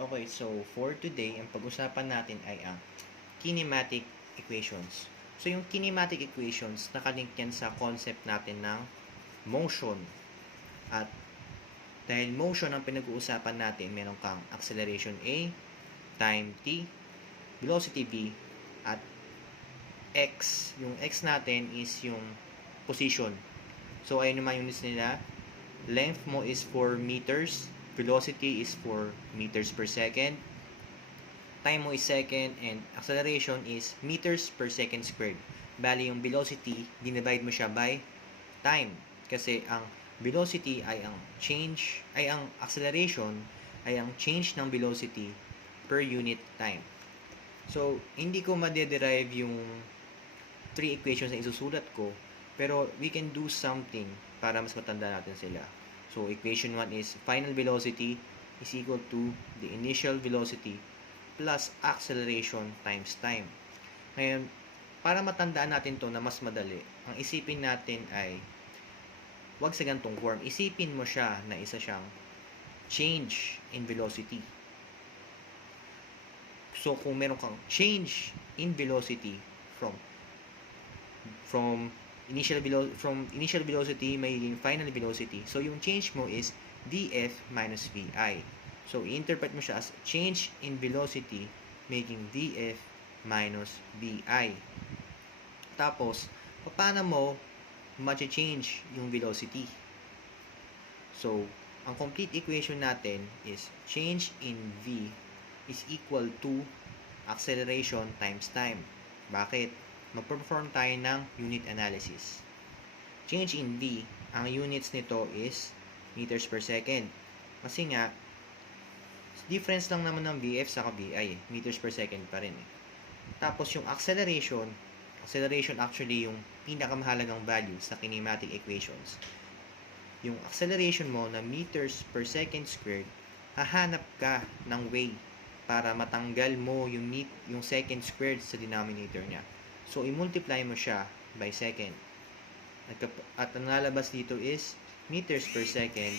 Okay, so for today, ang pag-usapan natin ay ang kinematic equations. So, yung kinematic equations, nakalink yan sa concept natin ng motion. At dahil motion ang pinag-uusapan natin, meron kang acceleration A, time t, velocity v, at x. Yung x natin is yung position. So, ayun yung mga units nila. Length mo is 4 meters. Velocity is 4 meters per second. Time mo is second. And acceleration is meters per second squared. Bali, yung velocity, dinivide mo siya by time. Kasi ang velocity ay ang change, ay ang acceleration ay ang change ng velocity per unit time. So, hindi ko ma-derive yung 3 equations na isusulat ko, pero we can do something para mas matanda natin sila. So, equation 1 is final velocity is equal to the initial velocity plus acceleration times time. Ngayon, para matandaan natin to na mas madali, ang isipin natin ay wag sa gantong form. Isipin mo siya na isa siyang change in velocity. So, kung meron kang change in velocity from initial velocity magiging final velocity. So, yung change mo is df minus vi. So, i-interpret mo siya as change in velocity making df minus vi. Tapos, paano mo ma-change yung velocity? So, ang complete equation natin is change in v is equal to acceleration times time. Bakit? Mag-perform tayo ng unit analysis. Change in v, ang units nito is meters per second. Kasi nga, difference lang naman ng vf sa vi, meters per second pa rin. Tapos yung acceleration actually yung pinakamahalagang value sa kinematic equations. Yung acceleration mo na meters per second squared, hahanap ka ng way para matanggal mo yung second squared sa denominator niya. So, i-multiply mo siya by second. At ang lalabas dito is meters per second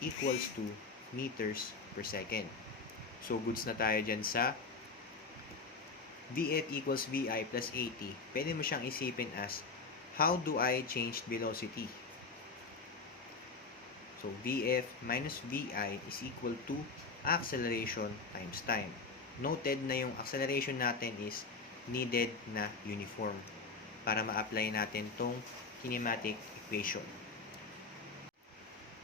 equals to meters per second. So, goods na tayo dyan sa Vf equals Vi plus 80. Pwede mo siyang isipin as, how do I change velocity? So, Vf minus Vi is equal to acceleration times time. Noted na yung acceleration natin is needed na uniform para ma-apply natin tong kinematic equation.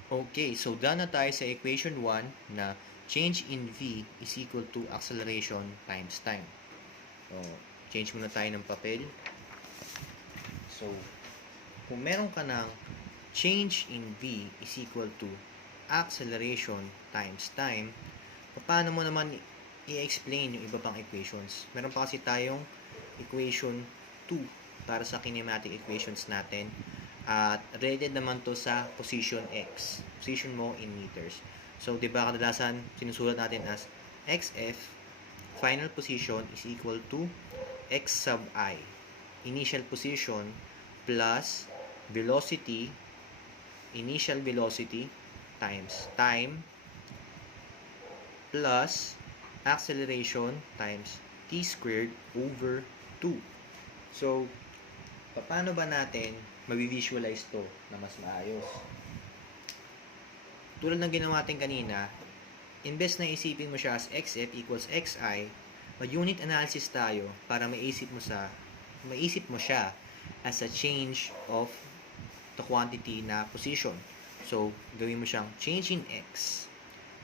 Okay, so done na tayo sa equation 1 na change in V is equal to acceleration times time. So, change muna tayo ng papel. So, kung meron ka ng change in V is equal to acceleration times time, paano mo naman i-explain yung iba pang equations? Meron pa kasi tayong equation 2 para sa kinematic equations natin. At related naman to sa position x. Position mo in meters. So, di ba kadalasan sinusulat natin as xf, final position is equal to x sub I. Initial position plus velocity, initial velocity times time plus acceleration times t squared over 2. So, paano ba natin mabivisualize to na mas maayos? Tulad ng ginawa natin kanina, imbes na isipin mo siya as xf equals xi, mag-unit analysis tayo para maisip mo siya as a change of the quantity na position. So, gawin mo siyang change in x.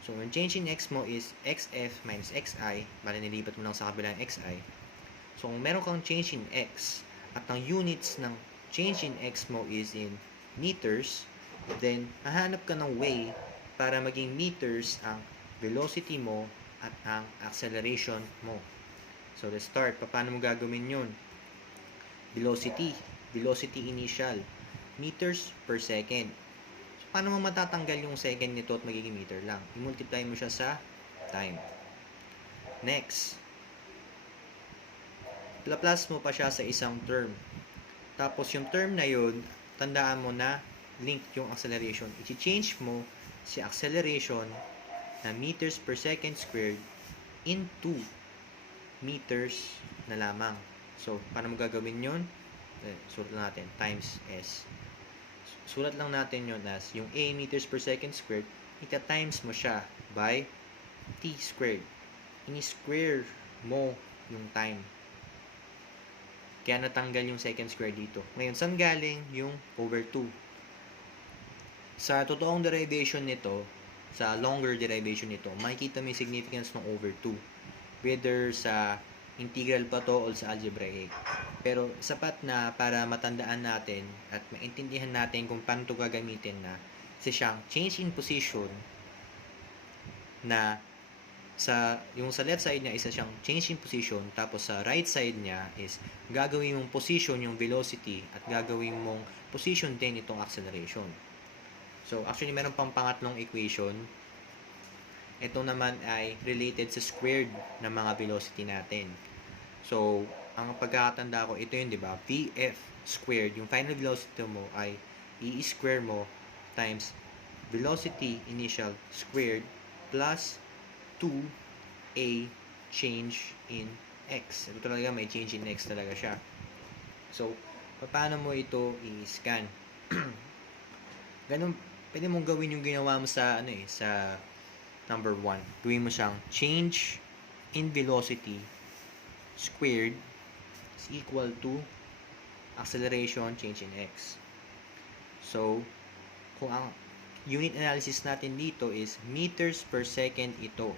So, yung change in x mo is xf minus xi, bali nilipat mo lang sa kabilang xi. So, kung meron kang change in x, at ang units ng change in x mo is in meters, then, hahanap ka ng way para maging meters ang velocity mo at ang acceleration mo. So, let's start. Paano mo gagawin yun? Velocity initial, meters per second. So, paano mo matatanggal yung second nito at magiging meter lang? I-multiply mo siya sa time. Next, plus mo pa siya sa isang term. Tapos, yung term na yun, tandaan mo na link yung acceleration. I-change mo si acceleration na meters per second squared into meters na lamang. So, paano mo gagawin yun? Sulat lang natin, times S. Sulat lang natin yun as yung A meters per second squared, ita-times mo siya by T squared. Ini-square mo yung time. Kaya natanggal yung second square dito. Ngayon, saan galing yung over 2? Sa totoong derivation nito, sa longer derivation nito, makikita mo yung significance ng over 2. Whether sa integral pa to o sa algebraic. Pero sapat na para matandaan natin at maintindihan natin kung paano ito gagamitin na kasi siyang change in position na yung sa left side niya isa siyang change in position, tapos sa right side niya is gagawin mong position yung velocity at gagawin mong position din itong acceleration. So actually meron pang pangatlong equation. Ito naman ay related sa squared ng mga velocity natin. So ang pagkakatanda ko, ito yun, di ba? Vf squared, yung final velocity mo ay i-square mo times velocity initial squared plus 2a change in x. Ito talaga, may change in x talaga siya. So, paano mo ito i-scan? Ganun, pwede mong gawin yung ginawa mo sa, sa number 1. Gawin mo siyang change in velocity squared is equal to acceleration change in x. So, kung ang unit analysis natin dito is meters per second ito.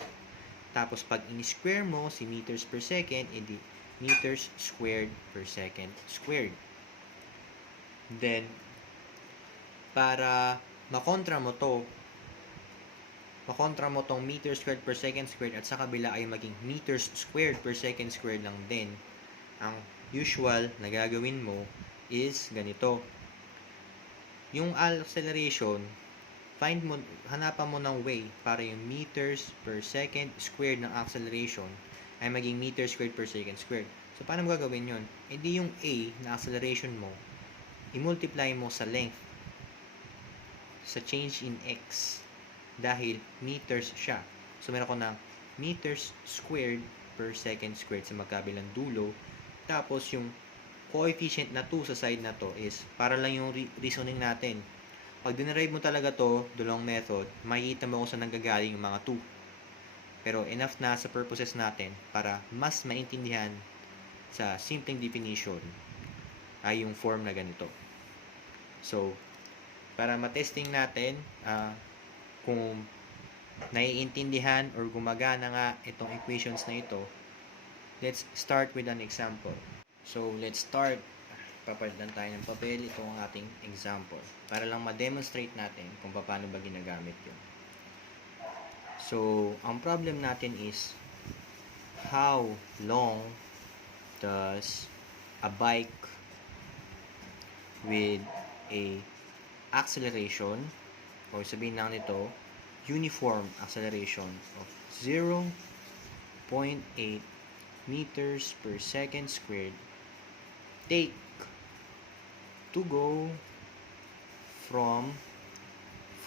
Tapos, pag in-square mo si meters per second, edi meters squared per second squared. Then, para makontra mo tong meters squared per second squared at sa kabila ay maging meters squared per second squared lang din, ang usual na gagawin mo is ganito. Yung acceleration, hanapan mo ng way para yung meters per second squared ng acceleration ay maging meters squared per second squared. So, paano mo gagawin yun? E di yung A na acceleration mo, i-multiply mo sa length, sa change in x, dahil meters siya. So, meron ko na meters squared per second squared sa magkabilang dulo. Tapos, yung coefficient na 2 sa side na to is para lang yung reasoning natin. Pag dinerive mo talaga to, the long method, makikita mo kung saan nanggagaling yung mga 2. Pero enough na sa purposes natin para mas maintindihan sa simpleng definition ay yung form na ganito. So, para matesting natin kung naiintindihan or gumagana nga itong equations na ito, let's start with an example. So, let's start. Papalitan tayo ng papel. Ito ang ating example. Para lang ma-demonstrate natin kung paano ba ginagamit yun. So, ang problem natin is how long does a bike with a acceleration, o sabihin lang nito, uniform acceleration of 0.8 meters per second squared take to go from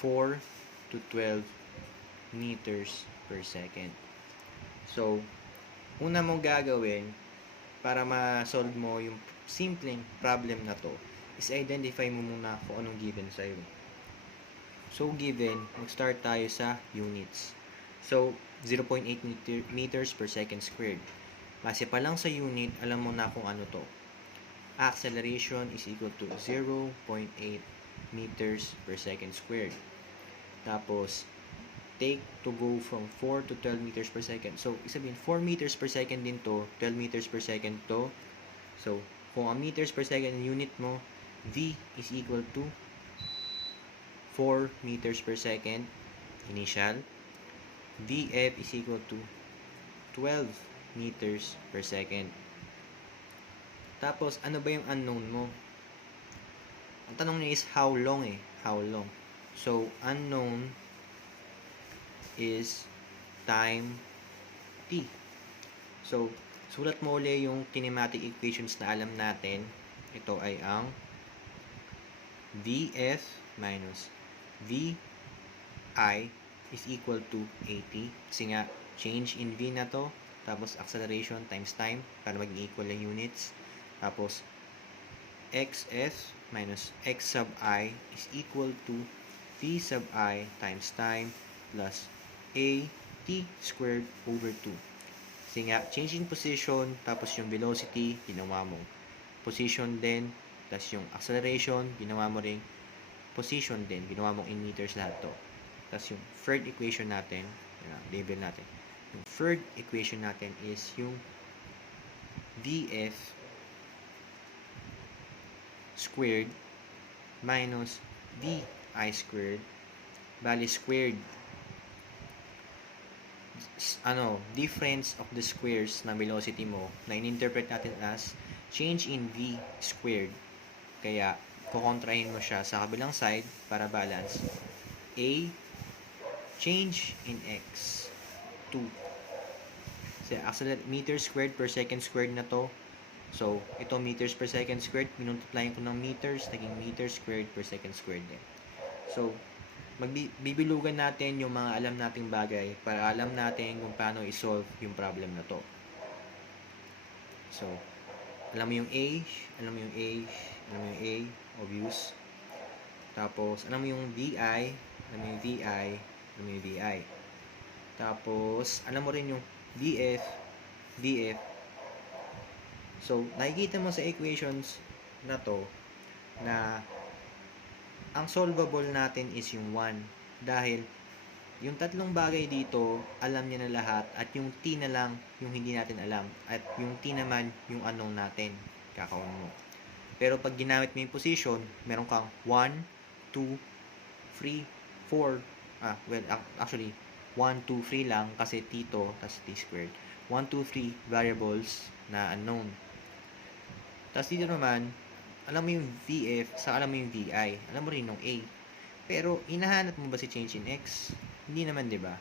4 to 12 meters per second. So, una mong gagawin para ma-solve mo yung simpleng problem na to is identify mo muna kung anong given sa'yo. So, given, mag-start tayo sa units. So, 0.8 meters per second squared. Kasi pa lang sa unit, alam mo na kung ano to. Acceleration is equal to 0.8 meters per second squared. Tapos, take to go from 4 to 12 meters per second. So, isabihin, 4 meters per second din to, 12 meters per second to. So, kung ang meters per second unit mo, V is equal to 4 meters per second initial. VF is equal to 12 meters per second. Tapos, ano ba yung unknown mo? Ang tanong niya is how long How long? So, unknown is time t. So, sulat mo ulit yung kinematic equations na alam natin. Ito ay ang Vf minus Vi is equal to 80. Kasi nga, change in V na to, tapos acceleration times time, para maging equal yung units. Tapos, xf minus x sub I is equal to v sub I times time plus a t squared over 2. Kasi nga, change in position, tapos yung velocity, ginawa mo position din, plus yung acceleration, ginawa mo ring position din, ginawa mo in meters lahat to. Tapos yung third equation natin, label natin. Yung third equation natin is yung VF squared minus VI squared, bali squared, difference of the squares na velocity mo, na in-interpret natin as change in V squared. Kaya, kukontrahin mo siya sa kabilang side para balance. A, change in X, 2. Kasi meters squared per second squared na to. So, ito meters per second squared, minultiplyin ko ng meters, naging meters squared per second squared din. So, bibilugan natin yung mga alam nating bagay para alam natin kung paano i-solve yung problem na to. So, alam mo yung A, alam mo yung A, alam mo yung A, obvious. Tapos, alam mo yung VI, alam mo yung VI, alam mo yung VI. Tapos, alam mo rin yung VF, VF. So, nakikita mo sa equations na to na ang solvable natin is yung 1. Dahil, yung tatlong bagay dito, alam niya na lahat. At yung T na lang, yung hindi natin alam. At yung T naman, yung unknown natin. Kakaon mo. Pero pag ginamit mo yung position, meron kang 1, 2, 3, 4. Actually, 1, 2, 3 lang kasi T to, tas T squared. 1, 2, 3 variables na unknown. Tas dito naman, alam mo yung VF, sa alam mo yung VI. Alam mo rin yung A. Pero, hinahanap mo ba si change in X? Hindi naman, di ba?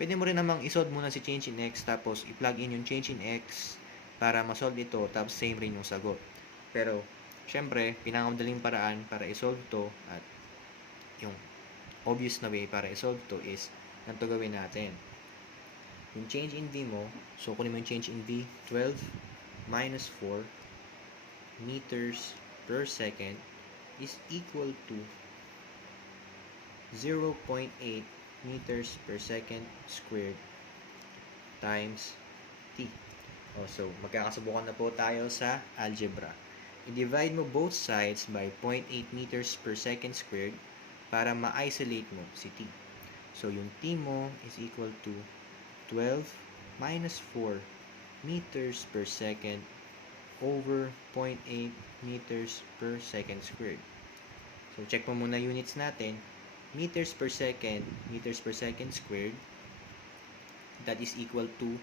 Pwede mo rin namang isolve muna si change in X, tapos i-plug in yung change in X para ma-solve ito, tapos same rin yung sagot. Pero, syempre, pinakamadaling paraan para isolve to at yung obvious na way para isolve to is ganito gawin natin. Yung change in V mo, so kunin mo yung change in V, 12 minus 4 meters per second is equal to 0.8 meters per second squared times T. So, magkakasubukan na po tayo sa algebra. I-divide mo both sides by 0.8 meters per second squared para ma-isolate mo si T. So, yung T mo is equal to 12 minus 4 meters per second over 0.8 meters per second squared. So, check mo muna units natin. Meters per second squared, that is equal to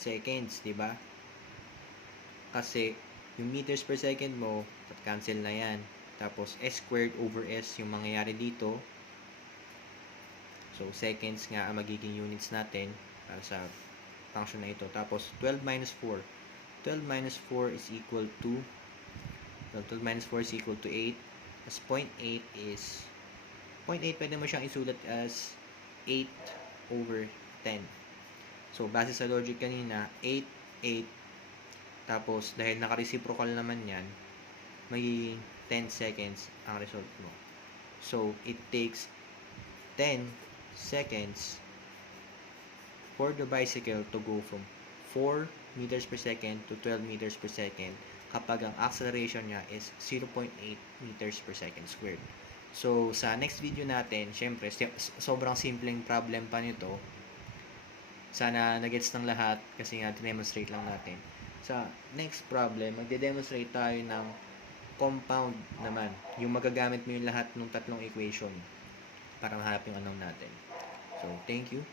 seconds, di ba? Kasi, yung meters per second mo, cancel na yan. Tapos, S squared over S yung mangyayari dito. So, seconds nga ang magiging units natin para sa function na ito. Tapos, 12 minus 4. 12 minus 4 is equal to 12 minus 4 is equal to 8. As 0.8 is 0.8 pwede mo siyang isulat as 8 over 10. So, base sa logic kanina, 8, 8. Tapos, dahil naka-reciprocal naman yan, magiging 10 seconds ang result mo. So, it takes 10 seconds for the bicycle to go from 4 meters per second to 12 meters per second kapag ang acceleration niya is 0.8 meters per second squared. So, sa next video natin, syempre, sobrang simpleng problem pa nito. Sana nagets ng lahat kasi nga demonstrate lang natin. Sa next problem, magde-demonstrate tayo ng compound naman. Yung magagamit mo yung lahat ng tatlong equation para mahanap yung unknown natin. So, thank you.